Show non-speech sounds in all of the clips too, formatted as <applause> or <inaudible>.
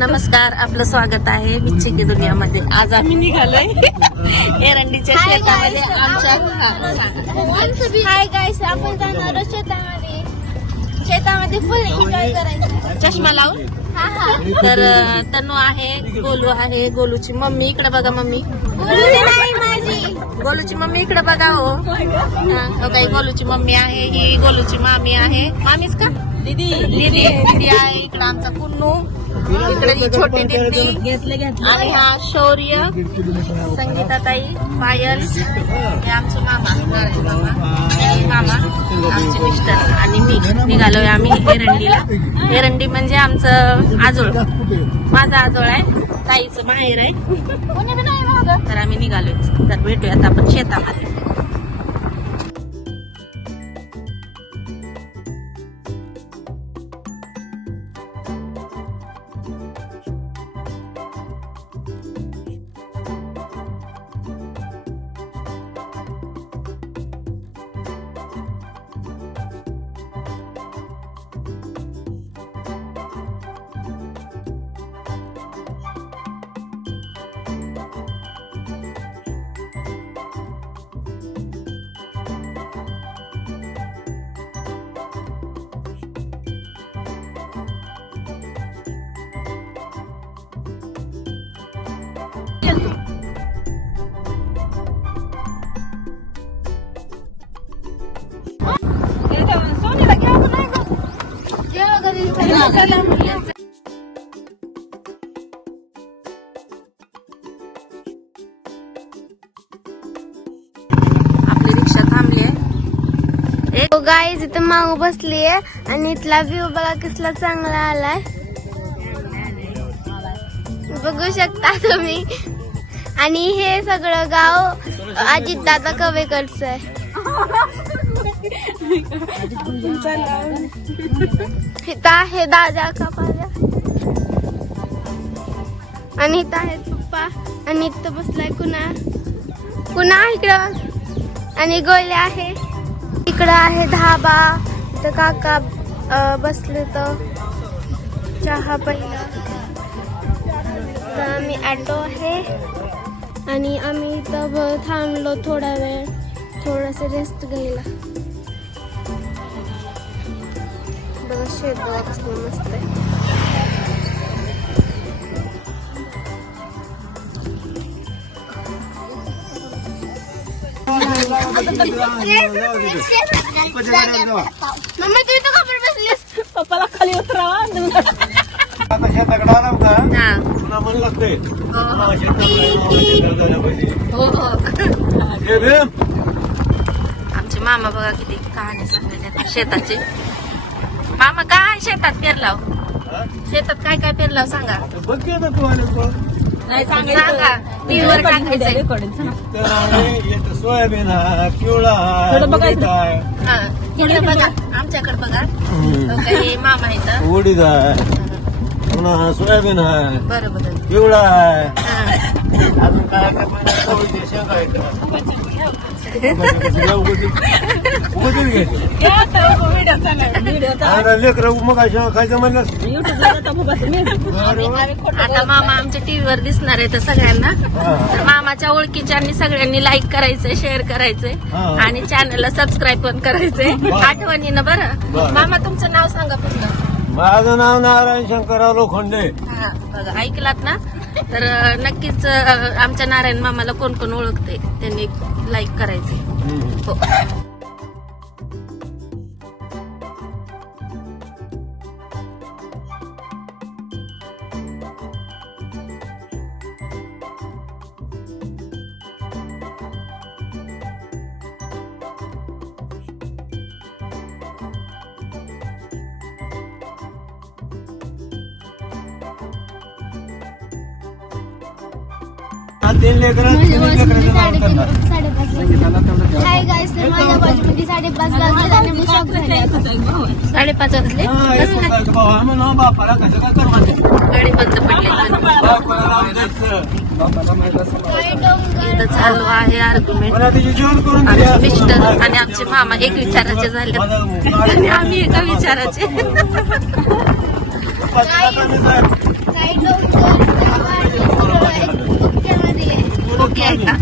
नमस्कार आपलं स्वागत आहे बिच्छी की दुनियामध्ये. आज आम्ही निघालोय <laughs> एरंडीच्या शेतामध्ये. आमच्या हाय गाईस आपण जाणार आहोत शेतामध्ये. शेतामध्ये फुल एन्जॉय करायचं चष्मा लावून? हा हा. तर तनू आहे गोलू आहे गोलूची मम्मी. इकडे बघा मम्मी. बोलू नाही माझी. गोलूची मम्मी इकडे बघा हो. हा, हो काही गोलूची मम्मी आहे ही गोलूची मामी आहे. मामीच का? दीदी. दीदी दीदी आहे इकडे आमचा कुन्नू. इकडे ही छोटी दीदी आणि हा शौर्य संगीताताई पायल हे आमचे मामा. मामा आमचे मिस्टर. आणि मी निघालोय आम्ही एरंडीला. एरंडी म्हणजे आमचं आजोळ. माझा आजोळ आहे ताईचं माहेर आहे. तर आम्ही निघालोय. तर भेटूयात आपण शेतामध्ये. हो इथं माऊ बसली आहे आणि इथला व्ह्यू बघा कसला चांगला आलाय. बघू शकता तुम्ही. आणि हे सगळं गाव अजित दादा कवेकडचं आहे. इथं आहे दादा का पाजा आणि इथं आहे पप्पा. आणि इथं बसलाय कुणा. कुणा इकडं? आणि गोल्या आहे. इकडं आहे धाबा. इथं काका बसले तर चहा पहिला. तर आम्ही ॲटो आहे. आणि आम्ही इथं ब- थांबलो थोडा वेळ. थोडंसं रेस्ट घ्यायला. बघा शेत बघा मस्त. आहे मम्मी तू इथं कपडे बसलीस पप्पाला खाली उतरावा आता शेताकडे आला होता हा हो. हो. हा. हो हो. हे भीम, आमचे मामा बघा किती कहाणी सांगायच्या शेताची. मामा काय शेतात पेरलाव? हा? शेतात काय काय पेरलाव सांगा. बघ तू आले. सांगा. टीव्हीवर सोयाबीन आहे. पिवळा हा बघा. आमच्याकडे बघा. हो, मामा उडीद आहे. पुन्हा सोयाबीन आहे. बरं बरं पिवळा आहे. हा. अजून काय काय मग खायचं म्हणलं. आता मामा आमच्या टीव्हीवर दिसणार आहे तर सगळ्यांना. तर मामाच्या ओळखीच्यांनी सगळ्यांनी लाईक करायचंय शेअर करायचंय. आणि चॅनलला सबस्क्राईब पण करायचंय. आठवणीनं बरं. मामा तुमचं नाव सांगा पूर्ण माझं नाव नारायण शंकरराव लोखंडे बघा ऐकलात ना तर नक्कीच आमच्या नारायण मामाला कोण कोण ओळखते त्यांनी लाईक करायचे. हा, साडेपाच वाजले. गाडीबंद चालू आहे आर्ग्युमेंट मिस्टर आणि आमचे मामा एक विचाराचे झाले. आणि आम्ही एका विचारायचे. <laughs> ओके आहे का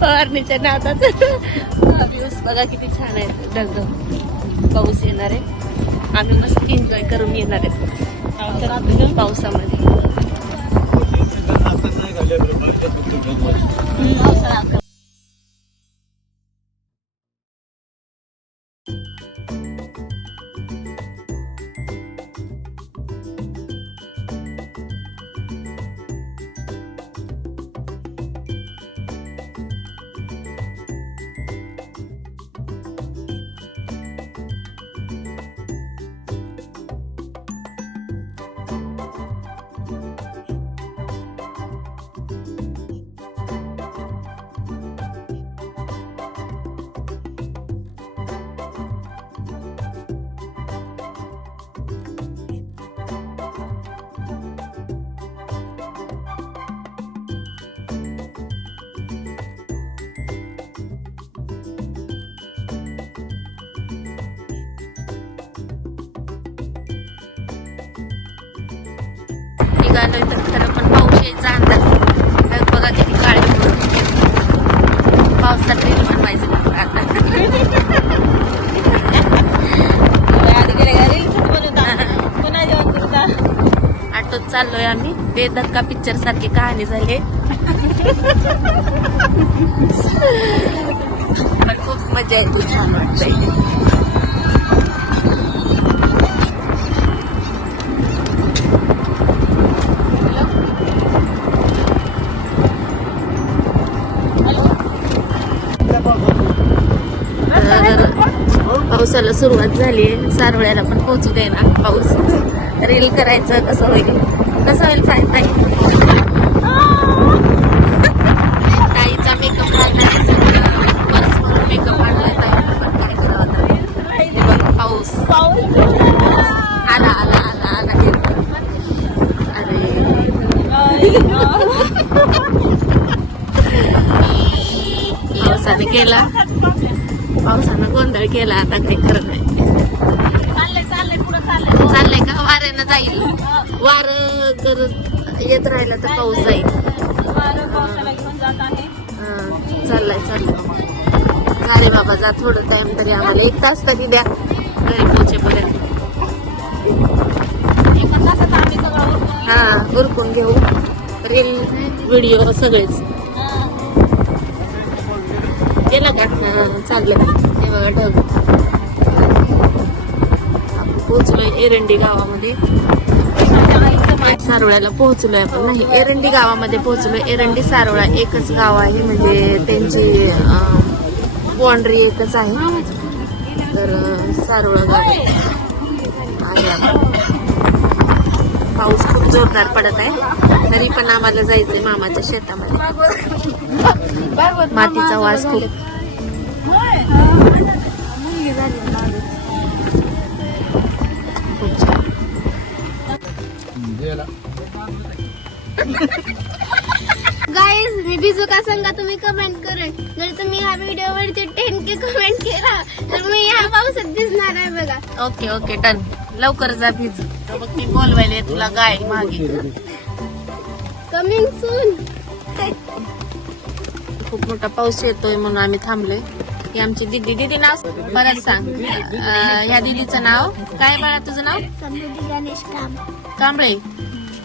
फवारणीच्या नादात. दिवस बघा किती छान आहे. ढग. पाऊस येणार आहे. आम्ही मस्त एन्जॉय करून येणार आहे. पावसामध्ये. निघालोय तर खरं पण पाऊस यायचा अंदाज. बघा किती काळे पावसात रील बनवायचं लागतं आता. ऑटोत चाललोय आम्ही. बेधक्का पिक्चर सारखी कहाणी झाली. पण खूप मजा येते. छान वाटतंय पावसाला सुरुवात झाली सारोळ्याला पण पोहोचू दे ना पाऊस. रील करायचं कसं होईल? कसं होईल काय ताई ताईचा मेकअप आणला मेकअप आणलाय. ताईला पण काय करावं आता? पाऊस. आला आला आला आला. हे बघ. अरे. पावसाने केला. पावसानं गोंधळ केला आता काही खरं नाही. चाललंय का? वाऱ्यानं जाईल. वार करत येत राहिलं तर पाऊस जाईल. हा, चाललंय चाललंय. चालेल बाबा जा थोडं टाइम तरी आम्हाला. एक तास तरी द्या. घरी पोहोचेपर्यंत. हा उरकून घेऊ. रील व्हिडिओ सगळेच. गेला का? चाललं हे बघा ढग आपण पोहोचलोय एरंडी गावामध्ये. सारोळ्याला पोहोचलोय आपण नाही एरंडी गावामध्ये पोहोचलोय. एरंडी सारोळा एकच गाव आहे म्हणजे त्यांची बाउंड्री एकच आहे. तर सारोळा गाव. आहे पाऊस खूप जोरदार पडत आहे. तरी पण आम्हाला जायचंय मामाच्या शेतामध्ये. मातीचा वास खूप. गाईज मी भिजू का सांगा तुम्ही कमेंट करून जर तुम्ही ह्या व्हिडिओ वरती टेन के कमेंट केला. तर मी ह्या पावसात दिसणार आहे बघा. ओके ओके डन लवकर जा भिज मग मी बोलवायला तुला गाय मागे. कमिंग सून खूप मोठा पाऊस येतोय म्हणून आम्ही थांबलोय. ही आमची दिदी दिदी नाव परत सांग. अं, ह्या दिदीचं नाव? काय बाळा तुझं नाव? समृद्धी गणेश काम. कांबळे.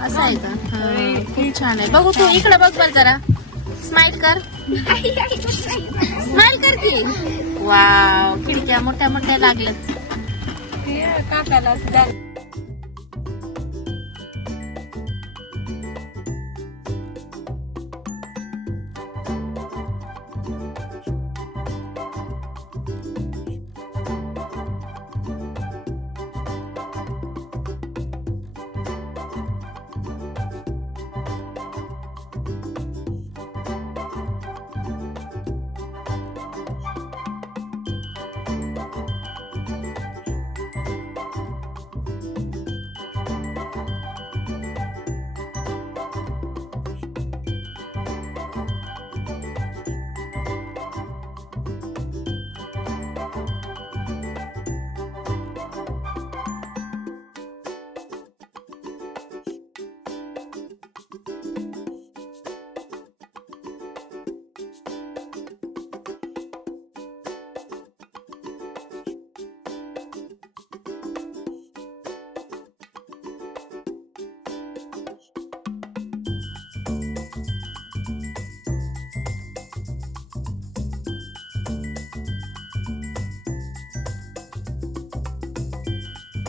असं आहे का? हा, खूप छान आहे. बघू तू इकडे बघ बरं जरा. स्माइल कर. <laughs> स्माइल कर की. वाव खिडक्या मोठ्या मोठ्या लागल्यात. ते काकालाच द्यायला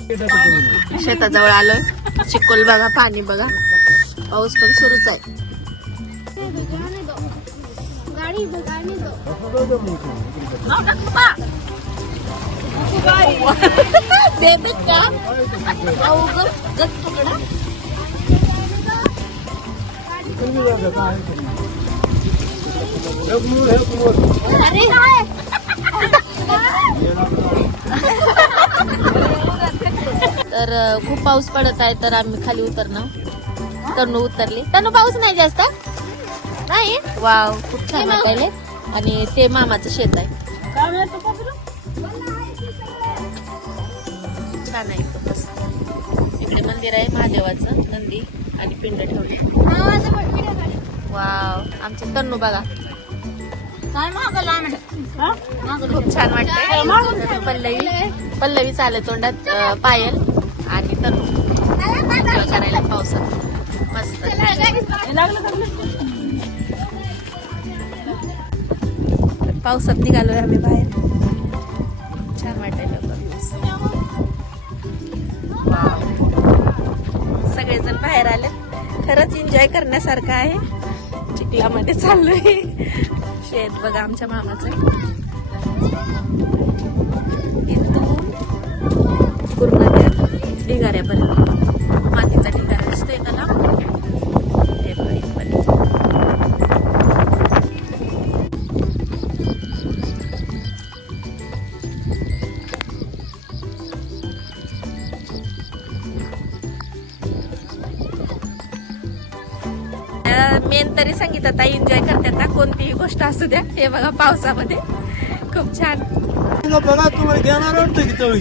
शेताजवळ आलोय. चिकोल बघा पाणी बघा. पाऊस पण सुरूच आहे. देते का? अवघड तुकडा अरे. तर खूप पाऊस पडत आहे तर आम्ही खाली उतरणार तनु उतरली. तनु पाऊस नाही जास्त. नाही? वाव खूप छान वाटायले. आणि ते मामाचं शेत आहे. छान आहे मस्त. इकडे मंदिर आहे महादेवाचं नंदी आणि पिंड ठेवले. वाव आमचे तन्नू बघा. खूप छान वाटतंय. पल्लवी. पल्लवी चालत तोंडात पायल. आणि तर करायला पावसात. मस्त. पावसात निघालोय आम्ही बाहेर. छान वाटायला सगळेजण बाहेर आले. खरंच एन्जॉय करण्यासारखं आहे. चिखलामध्ये चाललोय. शेत बघा आमच्या मामाचं. ढिगाऱ्यापर्यंत. मातीचा ढिगारा दिसतोय का ना मेन तरी संगीतात एन्जॉय करतात ना कोणतीही गोष्ट असू द्या. हे बघा पावसामध्ये. खूप छान. बघा तुम्हाला घेणार वाटतं की चवळी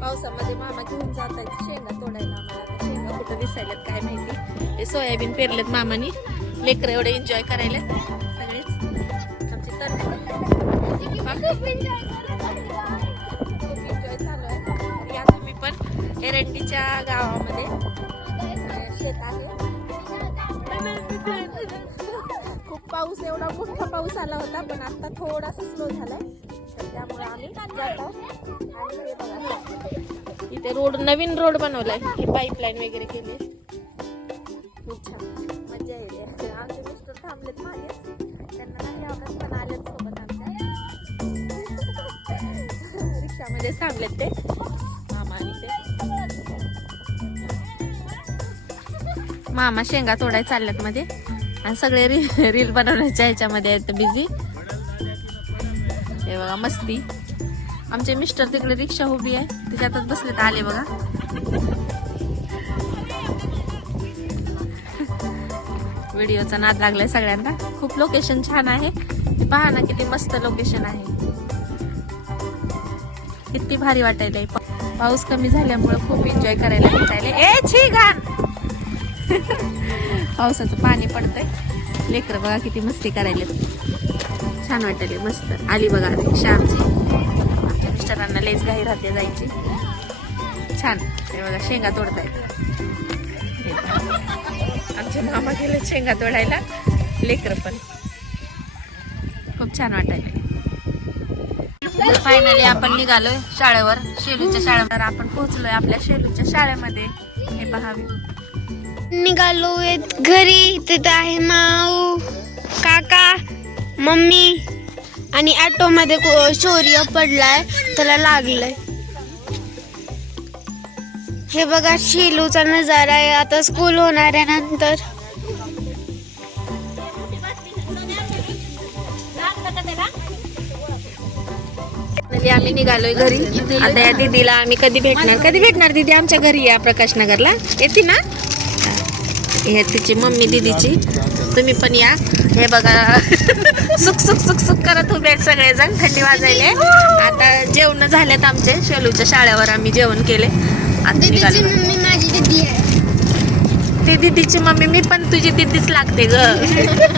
पावसामध्ये मामा घेऊन जात आहेत शेंगा तोडायला आम्हाला. शेंगा कुठं दिसायला काय माहिती? हे सोयाबीन पेरलेत मामानी. लेकर एवढे एन्जॉय करायला सगळेच. आमची तर एन्जॉय पण एरंडीच्या गावामध्ये. शेत आहे. पाऊस एवढा मोठा पाऊस आला होता पण आता थोडासा स्लो झालाय. तर त्यामुळे आम्ही जात इथे रोड नवीन रोड बनवलाय. ही पाईपलाईन वगैरे केली. खूप छान मजा येते. आमचे मिस्टर थांबलेत मागेच त्यांना नाही आवडत पण आलेत सोबत आमच्या. रिक्षामध्ये थांबलेत ते. मामा ते. मामा शेंगा तोडाय चालल्यात मध्ये. आणि सगळे रील रील बनवण्याच्या ह्याच्यामध्ये आहेत बिझी हे बघा मस्ती. आमचे मिस्टर तिकडे रिक्षा उभी आहे. त्याच्यातच तर आले बघा. व्हिडिओचा नाद लागलाय सगळ्यांना. खूप लोकेशन छान आहे. पहा ना किती मस्त लोकेशन आहे. किती भारी वाटायला पाऊस कमी झाल्यामुळे खूप एन्जॉय करायला भेटायला ए छी घाण! <laughs> पावसाचं पाणी पडतंय. लेकरं बघा किती मस्ती करायला छान वाटले मस्त. आली बघा रिक्षा आमची आमच्या मिस्टरांना लेस घाई राहते जायची. छान. ते बघा शेंगा तोडतायत. हे आमचे मामा गेले शेंगा तोडायला. लेकर पण. खूप छान वाटायला. फायनली आपण निघालोय शाळेवर शेलूच्या शाळेवर. आपण पोहोचलोय आपल्या शेलूच्या शाळेमध्ये. हे पहावे निघालो घरी तिथं आहे माऊ काका मम्मी आणि ऑटो मध्ये को- शौर्य पडलाय त्याला लागलंय. हे बघा शेलूचा नजारा आहे. आता स्कूल होणार आहे नंतर आम्ही निघालोय घरी. आता या दीदीला आम्ही कधी भेटणार? कधी भेटणार दीदी आमच्या घरी या प्रकाश नगरला? येते ना? हे तिची मम्मी दीदीची. तुम्ही पण या. हे बघा. सुक सुक सुक सुक करत उभे आहेत सगळेजण. थंडी वाजायले आता जेवण झालेत आमचे. शेलूच्या शाळेवर आम्ही जेवण केले. आता ती दीदीची मम्मी मी पण तुझी दीदीच लागते ग.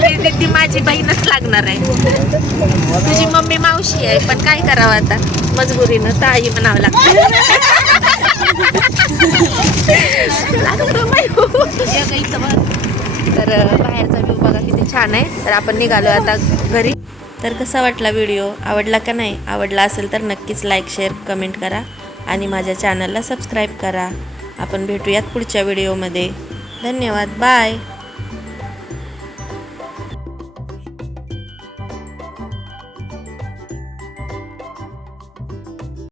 ती दीदी माझी बहीणच लागणार आहे. तुझी मम्मी मावशी आहे पण काय करावं आता? मजबुरीनं ताई म्हणावं लागतं. <laughs> तर बाहेरचा व्ह्यू बघा किती छान आहे. तर आपण निघालो आता घरी. तर कसा वाटला व्हिडिओ आवडला का नाही? आवडला असेल तर नक्कीच लाईक शेअर कमेंट करा. आणि माझ्या चॅनलला सबस्क्राईब करा. आपण भेटूयात पुढच्या व्हिडिओमध्ये धन्यवाद. बाय